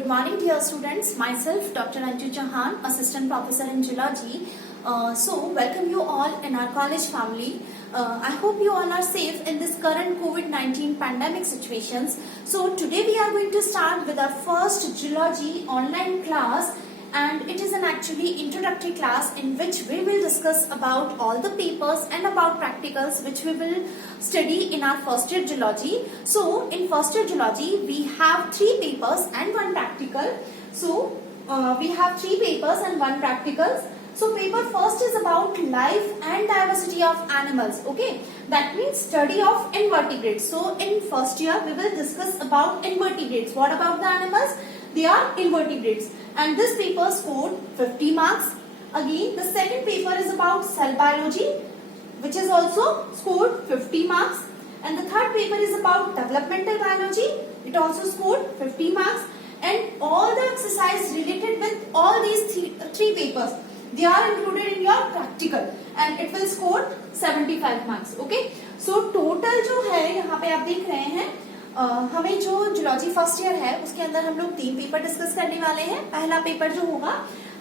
Good morning, dear students. Myself, Dr. Anju Chauhan, Assistant Professor in Geology. Welcome you all in our college family. I hope you all are safe in this current COVID-19 pandemic situations. So today we are going to start with our first Geology online class, and it is an actually introductory class in which we will discuss about all the papers and about practicals which we will study in our first year Geology. So in first year Geology we have 3 papers and 1 practical. We have 3 papers and 1 practicals. So paper first is about life and diversity of animals. Okay, that means study of invertebrates. So in first year we will discuss about invertebrates. What about the animals? They are invertebrates, and this paper scored 50 marks. Again, the second paper is about cell biology, which is also scored 50 marks, and the third paper is about developmental biology. It also scored 50 marks, and all the exercise related with all these three papers, they are included in your practical, and it will score 75 marks. Okay, so total जो है यहाँ पे आप देख रहे हैं, हमें जो जूलॉजी फर्स्ट ईयर है उसके अंदर हम लोग 3 पेपर डिस्कस करने वाले हैं. पहला पेपर जो होगा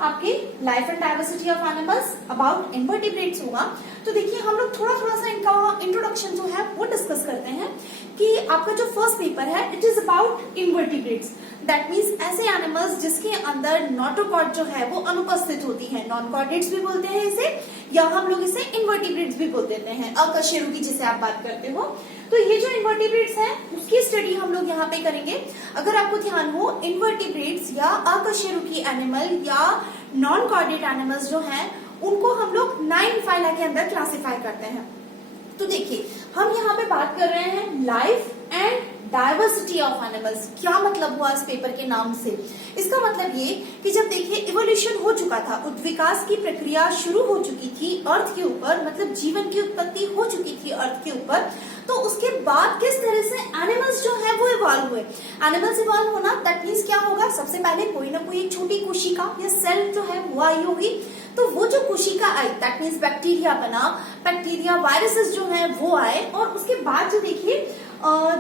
आपके life and diversity of animals about invertebrates होगा. तो देखिए हम लोग थोड़ा सा इनका इंट्रोडक्शन जो है वो डिस्कस करते हैं कि आपका जो फर्स्ट पेपर है it is about invertebrates. That means ऐसे एनिमल्स जिसके अंदर नोटोकॉर्ड जो है वो अनुपस्थित होती है. नॉन कॉर्डेट्स भी बोलते हैं इसे, या हम लोग इसे इन्वर्टिब्रेट्स भी बोल देते हैं, अकशेरुकी जिसे आप बात करते हो. तो ये जो इन्वर्टिब्रेट्स हैं उसकी स्टडी हम लोग यहाँ पे करेंगे. अगर आपको ध्यान हो, इन्वर्टिब्रेट्स या अकशेरुकी एनिमल या नॉन कॉर्डेट एनिमल्स जो हैं उनको हम लोग 9 फाइला के अंदर क्लासिफाई करते हैं. तो देखिए हम यहाँ पे बात कर रहे हैं life and diversity of animals. क्या मतलब हुआ इस पेपर के नाम से? इसका मतलब ये कि जब देखिए इवोल्यूशन हो चुका था, विकास की प्रक्रिया शुरू हो चुकी थी अर्थ के ऊपर, मतलब जीवन की उत्पत्ति हो चुकी थी अर्थ के ऊपर, तो उसके बाद किस तरह से एनिमल्स जो है वो इवॉल्व हुए. एनिमल्स इवॉल्व होना दैट मीन्स क्या होगा, सबसे पहले कोई ना कोई एक छोटी कोशिका या सेल जो है वो आई होगी. तो वो जो कोशिका आई दैट मीन्स बैक्टीरिया बना, बैक्टीरिया वायरसेस जो है वो आए, और उसके बाद जो देखिए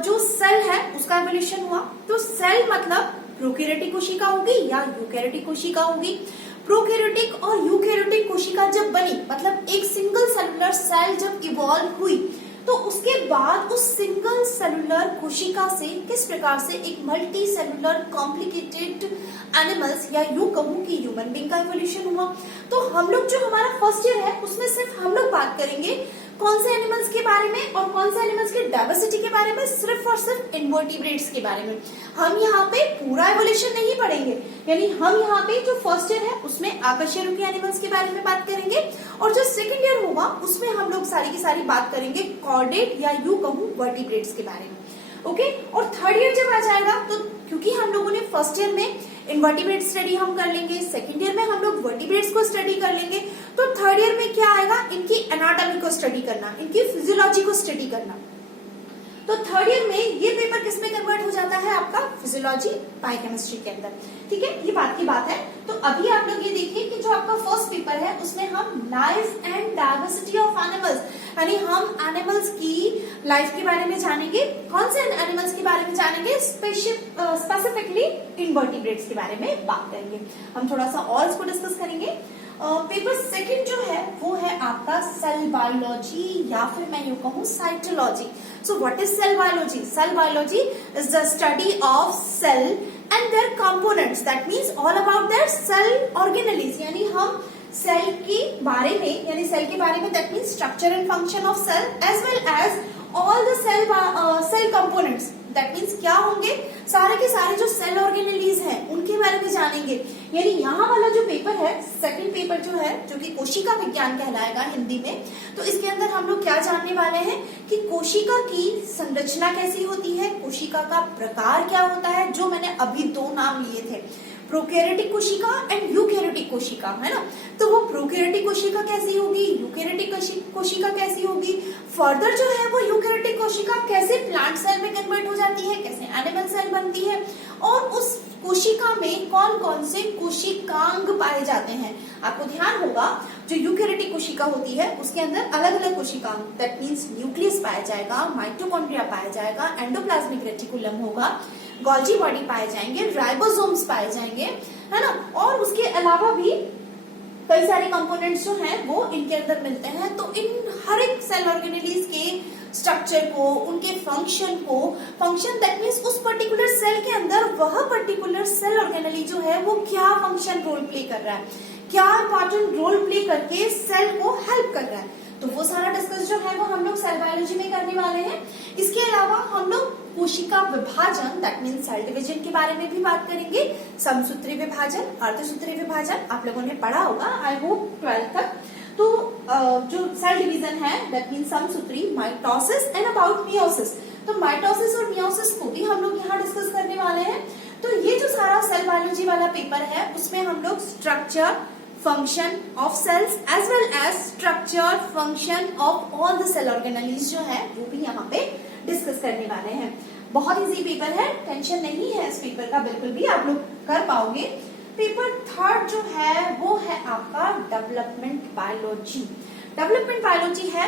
जो सेल है उसका एवोल्यूशन हुआ. तो सेल मतलब प्रोकैरियोटिक कोशिका होगी या यूकैरियोटिक कोशिका होगी. प्रोकैरियोटिक और यूकैरियोटिक कोशिका जब बनी, मतलब एक सिंगल सेलुलर सेल जब इवॉल्व हुई, तो उसके बाद उस सिंगल सेलुलर कोशिका से किस प्रकार से एक मल्टी सेलुलर कॉम्प्लिकेटेड एनिमल्स या यूं कहूं कि ह्यूमन बीइंग का इवोल्यूशन हुआ. तो हम लोग जो हमारा फर्स्ट ईयर है उसमें सिर्फ हम लोग बात करेंगे कौन से एनिमल्स के बारे में और कौन से एनिमल्स के डाइवर्सिटी के बारे में, सिर्फ और सिर्फ इन्वर्टिब्रेट्स के बारे में. हम यहाँ पे पूरा इवोल्यूशन नहीं पढ़ेंगे, यानी हम यहाँ पे जो फर्स्ट ईयर है उसमें अकशेरुकी एनिमल्स के बारे में बात करेंगे, और जो सेकंड ईयर होगा उसमें हम लोग सारी की सारी बात करेंगे कॉर्डेट या यूं कहूं वर्टिब्रेट्स के बारे में. ओके, और थर्ड ईयर जब आ जाएगा तो क्योंकि हम लोगों ने फर्स्ट ईयर में इन्वर्टिब्रेट स्टडी हम कर लेंगे, सेकंड ईयर में हम लोग वर्टिब्रेट्स को स्टडी कर लेंगे, तो थर्ड ईयर में क्या आएगा, इनकी एनाटॉमी को स्टडी करना, इनकी फिजियोलॉजी को स्टडी करना. तो थर्ड ईयर में ये पेपर किस में कन्वर्ट हो जाता है, आपका फिजियोलॉजी बायोकेमिस्ट्री के अंदर. ठीक है, ये बात की बात है. तो अभी आप लोग ये देखिए कि जो आपका फर्स्ट पेपर है उसमें हम life and diversity of animals, यानी हम एनिमल्स की लाइफ के बारे में जानेंगे. कौन से एनिमल्स के बारे में जानेंगे, स्पेसिफिकली इन्वर्टिब्रेट्स के बारे में बात करेंगे. हम थोड़ा सा और इसको डिस्कस करेंगे. पेपर सेकंड जो है वो है आपका सेल बायोलॉजी या फिर मैं यूं कहूं cytology. So what is cell biology? Cell biology is the study of cell and their components. That means all about their cell organelles, यानी हम सेल के बारे में, यानी सेल के बारे में, that means structure and function of cell as well as all the cell components. That means क्या होंगे, सारे के सारे जो सेल ऑर्गेनेलीज हैं उनके बारे में जानेंगे. यानी यहाँ वाला जो पेपर है, सेकंड पेपर जो है, जो कि कोशिका विज्ञान कहलाएगा हिंदी में, तो इसके अंदर हम लोग क्या जानने वाले हैं कि कोशिका की संरचना कैसी होती है, कोशिका का प्रकार क्या होता है, जो मैंने अभी 2 नाम लिए थे, प्रोकैरियोटिक कोशिका एंड यूकैरियोटिक कोशिका, है ना. तो वो प्रोकैरियोटिक कोशिका कैसी होगी, यूकैरियोटिक कोशिका कैसी होगी, फर्दर जो है वो यूकैरियोटिक कोशिका कैसे प्लांट सेल में कन्वर्ट हो जाती है, कैसे एनिमल सेल बनती है, और उस कोशिका में कौन कौन से कोशिकांग पाए जाते हैं. आपको ध्यान होगा जो यूकैरियोटिक कोशिका होती है उसके अंदर अलग अलग कोशिकांग, दैट मीन्स न्यूक्लियस पाया जाएगा, माइटोकॉन्ड्रिया पाया जाएगा, एंडोप्लाज्मिक रेटिकुलम होगा, गोल्जी बॉडी पाए जाएंगे, राइबोसोम्स पाए जाएंगे, है ना, और उसके अलावा भी कई सारे कंपोनेंट्स जो हैं वो इनके अंदर मिलते हैं। तो इन हर एक सेल ऑर्गेनेलीज के स्ट्रक्चर को, उनके फंक्शन को, फंक्शन दैट मीन्स उस पर्टिकुलर सेल के अंदर वह पर्टिकुलर सेल ऑर्गेनेली जो है वो क्या फंक्शन रोल प्ले कर रहा है, क्या इंपॉर्टेंट रोल प्ले करके सेल को हेल्प कर रहा है, तो वो सारा डिस्कस जो है वो हम लोग सेल बायोलॉजी में करने वाले हैं। इसके अलावा हम लोग कोशिका विभाजन दैट मीन्स सेल डिवीजन के बारे में भी बात करेंगे। समसूत्री विभाजन, अर्धसूत्री विभाजन आप लोगों ने पढ़ा होगा आई होप 12th तक। तो जो सेल डिवीजन है दैट मीन्स समसूत्री, माइटोसिस एंड अबाउट मियोसिस, तो माइटोसिस और मियोसिस को भी हम लोग यहाँ डिस्कस करने वाले हैं। तो ये जो सारा सेल बायोलॉजी वाला पेपर है उसमें हम लोग structure, function of cells as well as structure, function of all the cell organelles जो है वो भी यहाँ पे डिस्कस करने वाले हैं। बहुत इजी पेपर है, टेंशन नहीं है इस पेपर का बिल्कुल भी, आप लोग कर पाओगे। पेपर 3rd जो है वो है आपका डेवलपमेंट बायोलॉजी। डेवलपमेंट बायोलॉजी है,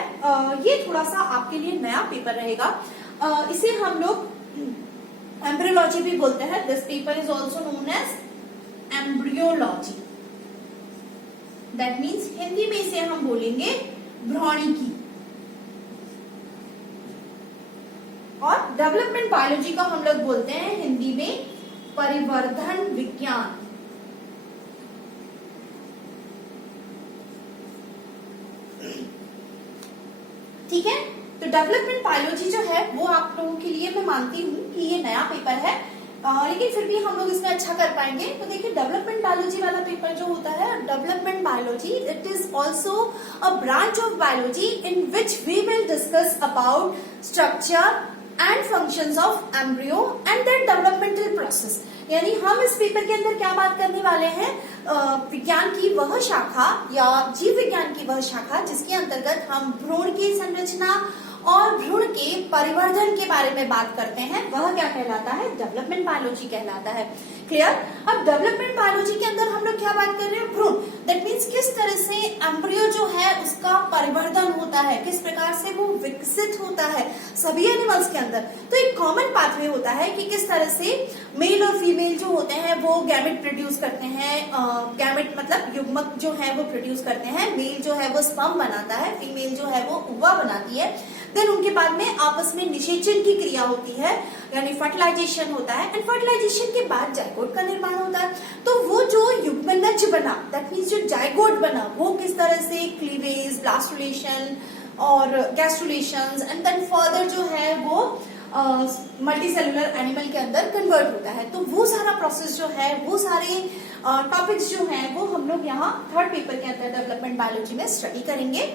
ये थोड़ा सा आपके लिए नया पेपर रहेगा। इसे हम लोग एम्ब्रियोलॉजी भी बोलते हैं। This paper is also known as embryology, that means Hindi में इसे हम बोलेंगे भ्रूणिकी। और डेवलपमेंट बायोलॉजी का हम लोग बोलते हैं हिंदी में परिवर्धन विज्ञान। ठीक है, तो डेवलपमेंट बायोलॉजी जो है वो आप लोगों के लिए मैं मानती हूँ कि ये नया पेपर है, लेकिन फिर भी हम लोग इसमें अच्छा कर पाएंगे। तो देखिए डेवलपमेंट बायोलॉजी वाला पेपर जो होता है, development biology it is also a branch of biology in which we will discuss about structure and functions of embryo and their developmental process. यानी हम इस पेपर के अंदर क्या बात करने वाले हैं, विज्ञान की वह शाखा या जीव विज्ञान की वह शाखा जिसके अंतर्गत हम भ्रूण की संरचना और भ्रूण के परिवर्धन के बारे में बात करते हैं, वह क्या कहलाता है, डेवलपमेंट बायोलॉजी कहलाता है। क्लियर। अब डेवलपमेंट बायोलॉजी के अंदर हम लोग क्या बात कर रहे हैं, भ्रूण, दैट मीन्स किस तरह से एम्ब्रियो जो है उसका परिवर्धन होता है, किस प्रकार से वो विकसित होता है सभी एनिमल्स के अंदर। तो एक कॉमन पाथवे होता है कि किस तरह से मेल और फीमेल जो होते हैं वो गैमेट प्रोड्यूस करते हैं, गैमेट मतलब युग्मक जो है वो प्रोड्यूस करते हैं, मेल जो है वो स्पर्म बनाता है, फीमेल जो है वो ओवा बनाती है, देन उनके बाद में आपस में निषेचन की क्रिया होती है यानी फर्टिलाइजेशन होता है, एंड फर्टिलाइजेशन के बाद जायगोट का निर्माण होता है। तो वो जो युग्मनज बना, दैट मीन्स जो जायगोट बना, वो किस तरह से क्लीवेज, ब्लास्टुलेशन और गैस्ट्रुलेशन एंड देन फर्दर जो है वो मल्टीसेलुलर एनिमल के अंदर कन्वर्ट होता है। तो वो सारा प्रोसेस जो है, वो सारे टॉपिक्स जो हैं वो हम लोग यहाँ 3rd पेपर के अंदर डेवलपमेंट बायोलॉजी में स्टडी करेंगे।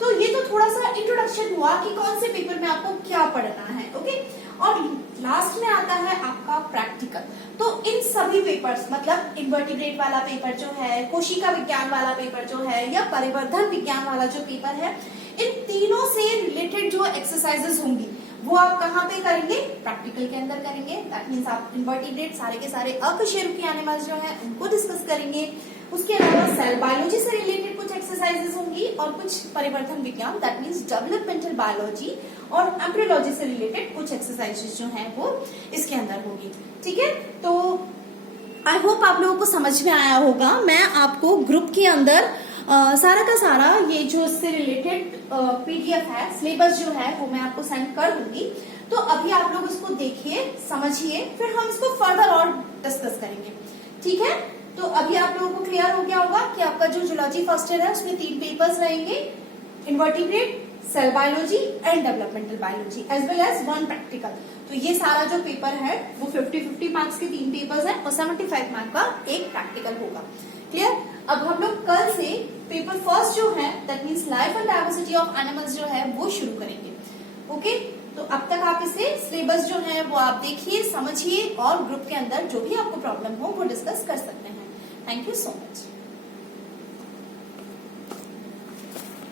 तो ये तो थोड़ा सा इंट्रोडक्शन हुआ कि कौन से पेपर में आपको क्या पढ़ना है, ओके। और लास्ट में आता है आपका प्रैक्टिकल। तो इन सभी पेपर्स मतलब इन्वर्टिब्रेट वाला पेपर जो है, कोशिका विज्ञान वाला पेपर जो है, या परिवर्धन विज्ञान वाला जो पेपर है, इन तीनों से रिलेटेड जो एक्सरसाइजेस होंगी वो आप कहाँ पे करेंगे, प्रैक्टिकल के अंदर करेंगे। दैट मीन्स आप इन्वर्टिब्रेट सारे के सारे अकशेरुकी एनिमल्स जो है उनको डिस्कस करेंगे। उसके अलावा सेल बायोलॉजी से रिलेटेड कुछ एक्सरसाइजेस होंगी और कुछ परिवर्धन विज्ञान दैट मीन्स डेवलपमेंटल बायोलॉजी और एम्ब्रियोलॉजी से रिलेटेड कुछ एक्सरसाइजेस जो हैं वो इसके अंदर होगी। ठीक है, तो आई होप आप लोगों को समझ में आया होगा। मैं आपको ग्रुप के अंदर सारा का सारा ये जो इससे रिलेटेड पीडीएफ है, सिलेबस जो है वो मैं आपको सेंड कर दूंगी। तो अभी आप लोग इसको देखिए, समझिए, फिर हम इसको फर्दर और डिस्कस करेंगे। ठीक है, तो अभी आप लोगों को क्लियर हो गया होगा कि आपका जो जूलॉजी फर्स्ट ईयर है उसमें 3 पेपर्स रहेंगे, invertebrate, cell biology and developmental biology as well as 1 practical. तो ये सारा जो पेपर है वो 50-50 मार्क्स के 3 पेपर्स हैं और 75 मार्क का एक प्रैक्टिकल होगा। क्लियर। अब हम लोग कल से पेपर फर्स्ट जो है that means life and diversity of animals जो है वो शुरू करेंगे। ओके, तो अब तक आप इसे सिलेबस जो है वो आप देखिए, समझिए और ग्रुप के अंदर जो भी आपको प्रॉब्लम हो वो डिस्कस कर सकते हैं। Thank you so much.